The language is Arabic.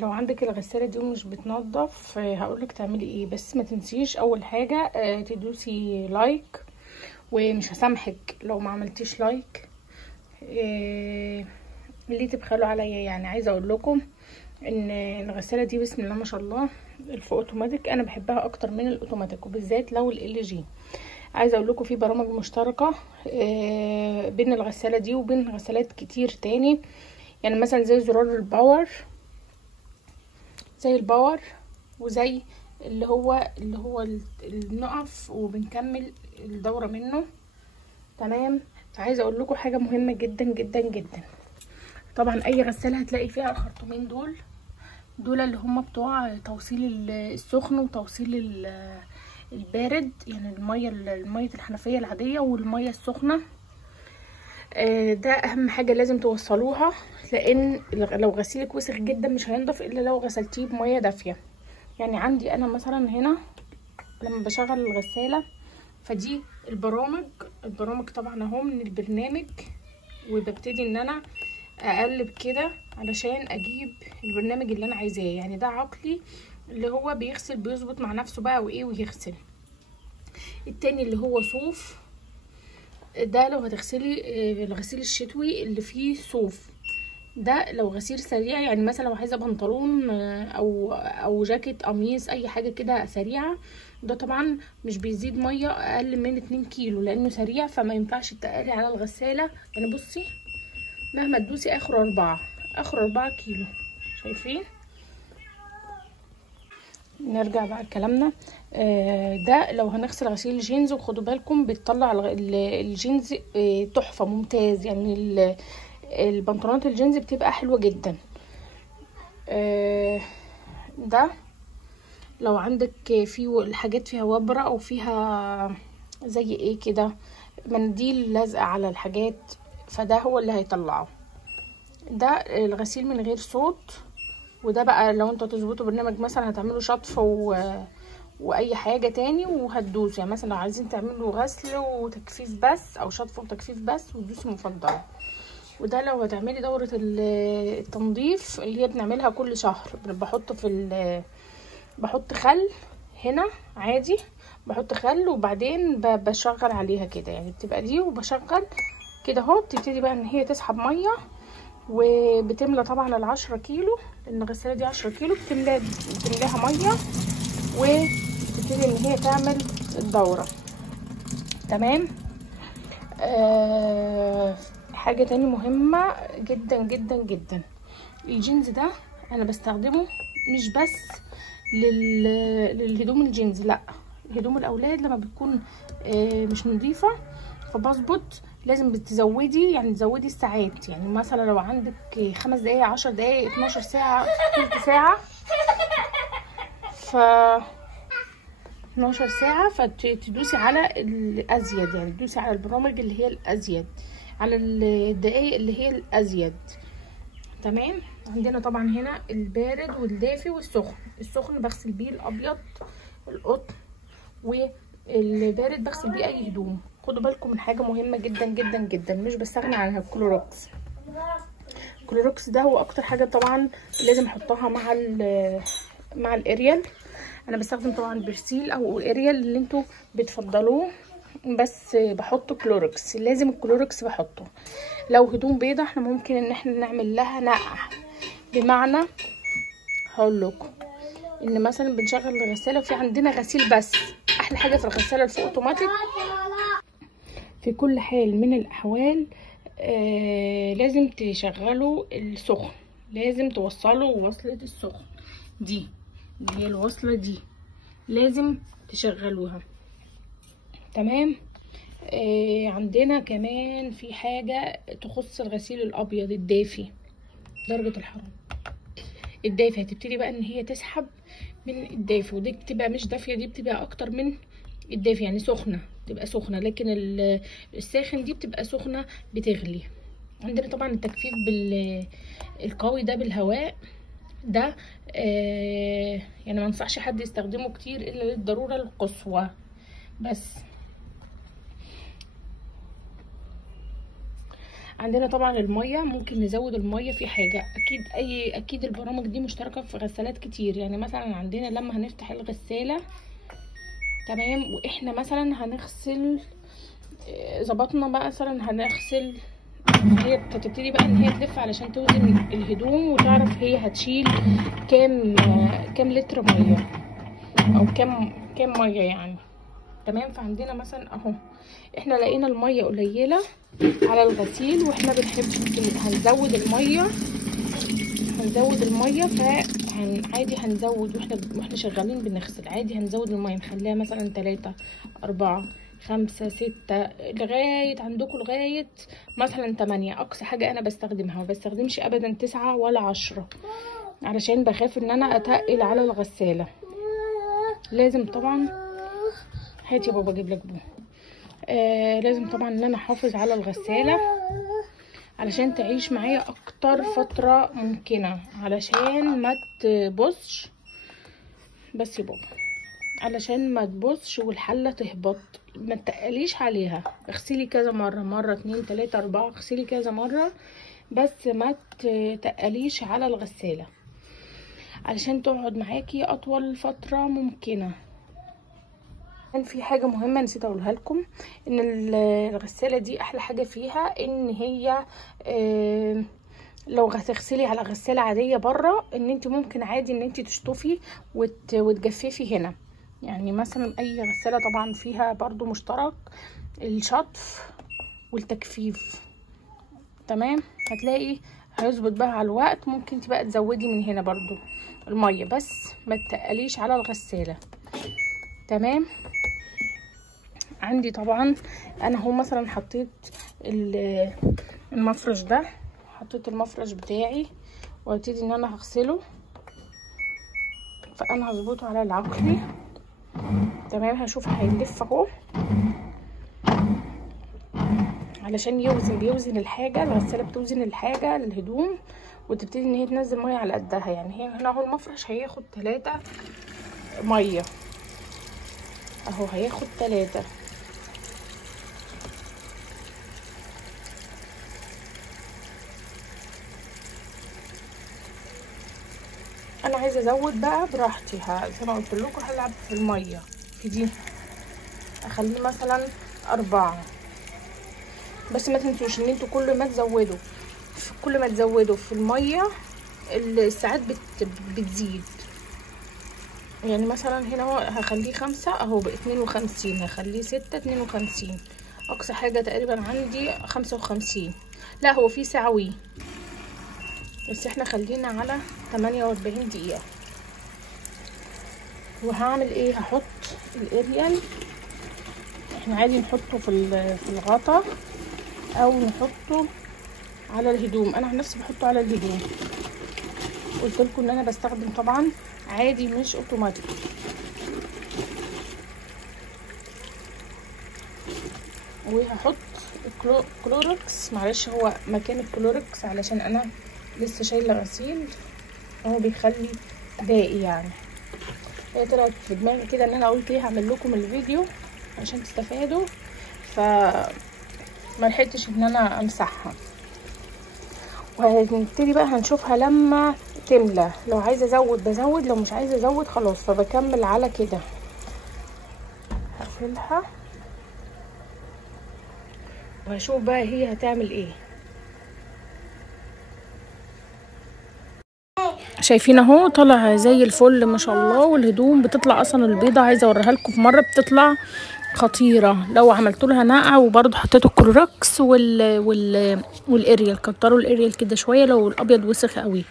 لو عندك الغسالة دي ومش بتنضف، هقولك تعملي ايه. بس ما تنسيش اول حاجة تدوسي لايك، ومش هسامحك لو ما عملتيش لايك. اللي تبخلوا عليا. يعني عايزة اقول لكم ان الغسالة دي بسم الله ما شاء الله الفوق اوتوماتيك انا بحبها اكتر من الاوتوماتيك، وبالذات لو ال جي. عايزه اقول لكم في برامج مشتركه بين الغساله دي وبين غسالات كتير تاني. يعني مثلا زي زرار الباور، زي الباور، وزي اللي هو اللي بنقف وبنكمل الدوره منه. تمام. فعايزه اقول لكم حاجه مهمه جدا جدا جدا. طبعا اي غساله هتلاقي فيها الخرطومين دول اللي هم بتوع توصيل السخن وتوصيل البارد، يعني المية الحنفية العادية والمية السخنة. ده اهم حاجة لازم توصلوها، لان لو غسيلك وسخ جدا مش هينضف الا لو غسلتيه بمية دافية. يعني عندي انا مثلا هنا لما بشغل الغسالة، فدي البرامج طبعا اهو من البرنامج، وببتدي ان انا اقلب كده علشان اجيب البرنامج اللي انا عايزاه. يعني ده عقلي اللي هو بيغسل بيظبط مع نفسه بقى وايه ويغسل. التاني اللي هو صوف، ده لو هتغسلي الغسيل الشتوي اللي فيه صوف، ده لو غسيل سريع. يعني مثلا لو عايزه بنطلون او جاكيت قميص اي حاجه كده سريعه، ده طبعا مش بيزيد ميه اقل من 2 كيلو لانه سريع، فما ينفعش تقلي على الغساله. يعني بصي مهما تدوسي اخر 4 كيلو. شايفين؟ نرجع بقى لكلامنا. ده لو هنغسل غسيل الجينز، وخدوا بالكم بتطلع الجينز تحفه ممتاز. يعني البنطلونات الجينز بتبقى حلوه جدا. ده لو عندك فيه الحاجات فيها وبره او فيها زي ايه كده منديل لازقه على الحاجات، فده هو اللي هيطلعه. ده الغسيل من غير صوت. وده بقى لو انتوا تظبطوا برنامج مثلا هتعملوا شطف واي حاجه تاني وهتدوسوا. يعني مثلا لو عايزين تعملوا غسل وتجفيف بس او شطف وتجفيف بس، وتدوسوا مفضله. وده لو هتعملي دوره التنظيف اللي هي بنعملها كل شهر، بحط خل هنا عادي، بحط خل وبعدين بشغل عليها كده. يعني بتبقى دي وبشغل كده اهو، بتبتدي بقى ان هي تسحب ميه، وبتملى طبعا ال10 كيلو، لان الغساله دي 10 كيلو بتملاها ميه، وتبتدي ان هي تعمل الدوره. تمام. حاجه تاني مهمه جدا جدا جدا، الجينز ده انا بستخدمه مش بس للهدوم الجينز، لا، هدوم الاولاد لما بتكون مش نظيفه فبظبط. لازم بتزودي، يعني تزودي الساعات. يعني مثلا لو عندك 5 دقايق 10 دقايق 12 ساعه تلت ساعه، 12 ساعه، فتدوسي على الازيد. يعني تدوسي على البرامج اللي هي الازيد، على الدقايق اللي هي الازيد. تمام. عندنا طبعا هنا البارد والدافي والسخن. السخن بغسل بيه الابيض القطن، والبارد بغسل بيه اي هدوم. خدوا بالكم من حاجه مهمه جدا جدا جدا مش بستغنى عنها، الكلوروكس. الكلوروكس ده هو اكتر حاجه طبعا لازم احطها مع الاريال. انا بستخدم طبعا برسيل او الاريال اللي انتوا بتفضلوه، بس بحط كلوروكس، لازم الكلوروكس بحطه. لو هدوم بيضة احنا ممكن ان احنا نعمل لها نقع. بمعنى هقول لكم ان مثلا بنشغل الغساله وفي عندنا غسيل بس. احلى حاجه في الغساله الفوق اوتوماتيك في كل حال من الاحوال لازم تشغلوا السخن، لازم توصلوا وصله السخن دي اللي هي الوصله دي، لازم تشغلوها. تمام. عندنا كمان في حاجه تخص الغسيل الابيض الدافي، درجه الحراره الدافي هتبتدي بقى ان هي تسحب من الدافي، ودي بتبقى مش دافيه، دي بتبقى اكتر من الدافي، يعني سخنه، تبقى سخنه. لكن الساخن دي بتبقى سخنه بتغلي. عندنا طبعا التجفيف القوي ده بالهواء، ده يعني ما انصحش حد يستخدمه كتير الا للضروره القصوى بس. عندنا طبعا الميه، ممكن نزود الميه في حاجه. اكيد البرامج دي مشتركه في غسالات كتير. يعني مثلا عندنا لما هنفتح الغساله تمام، واحنا مثلا هنغسل، ظبطنا مثلا هنغسل، هي بتبتدي بقى ان هي تلف علشان توزن الهدوم وتعرف هي هتشيل كام لتر ميه، او كام ميه يعني. تمام. فعندنا مثلا اهو احنا لقينا الميه قليله على الغسيل، واحنا بنحب هنزود الميه فعادي هنزود، واحنا شغالين بنغسل عادي هنزود الميه، نخليها مثلا 3 4 5 6 لغايه عندكم، لغايه مثلا 8 اقصى حاجه انا بستخدمها. ما بستخدمش ابدا 9 ولا 10 علشان بخاف ان انا اتقل على الغساله. لازم طبعا، هاتي يا بابا اجيب لك بو. لازم طبعا ان انا احافظ على الغساله علشان تعيش معايا اكتر فتره ممكنه، علشان ما تبصش. بس يا بابا علشان ما تبصش والحله تهبط، ما تقليش عليها. اغسلي كذا مره، مره 2 3 4، اغسلي كذا مره، بس ما تقليش على الغساله علشان تقعد معاكي اطول فتره ممكنه. كان في حاجه مهمه نسيت اقولها لكم، ان الغساله دي احلى حاجه فيها ان هي لو هتغسلي على غساله عاديه بره، ان انت ممكن عادي ان انت تشطفي وتجففي هنا. يعني مثلا اي غساله طبعا فيها برضو مشترك الشطف والتجفيف. تمام. هتلاقي هيظبط بقى على الوقت. ممكن انت بقى تزودي من هنا برضو الميه، بس ما تقليش على الغساله. تمام. عندي طبعا انا هو مثلا حطيت المفرش ده، حطيت المفرش بتاعي وابتدي ان انا هغسله. فانا هظبطه على العقلي. تمام. هشوف هيلف اهو علشان بيوزن الحاجه. الغساله بتوزن الحاجه الهدوم، وتبتدي ان هي تنزل ميه على قدها. يعني هي هنا اهو المفرش هياخد 3 ميه اهو، هياخد 3. انا عايزه ازود بقى براحتي، زي ما قلت لكم هلعب في الميه. في دي اخليه مثلا 4، بس ما تنسوش ان انتوا كل ما تزودوا في الميه الساعات بتزيد. يعني مثلا هنا اهو هخليه 5 اهو ب 52، هخليه 6 52، اقصى حاجه تقريبا عندي 55. لا هو في ساعوي، بس احنا خلينا على 48 دقيقة. وهعمل ايه؟ هحط الاريال. احنا عادي نحطه في الغطا او نحطه على الهدوم. انا عن نفسي بحطه على الهدوم. قلت لكم ان انا بستخدم طبعا عادي مش اوتوماتيك. وهحط كلوركس، معلش هو مكان الكلوركس علشان انا لسه شايله غسيل، هو بيخلي باقي. يعني هي طلعت في دماغي كده ان انا قلت ايه هعمل لكم الفيديو عشان تستفادوا، فما لحقتش ان انا امسحها. وهنبتدي بقى هنشوفها لما تملى. لو عايزه ازود بزود، لو مش عايزه ازود خلاص. فبكمل على كده. هقفلها وهشوف بقى هي هتعمل ايه. شايفين اهو طالع زي الفل ما شاء الله. والهدوم بتطلع اصلا البيضه، عايزه اوريها لكم في مره، بتطلع خطيره لو عملت لها نقع. وبرده حطيت الكلوروكس والاريال، كتروا الاريال كده شويه لو الابيض وسخ قوي.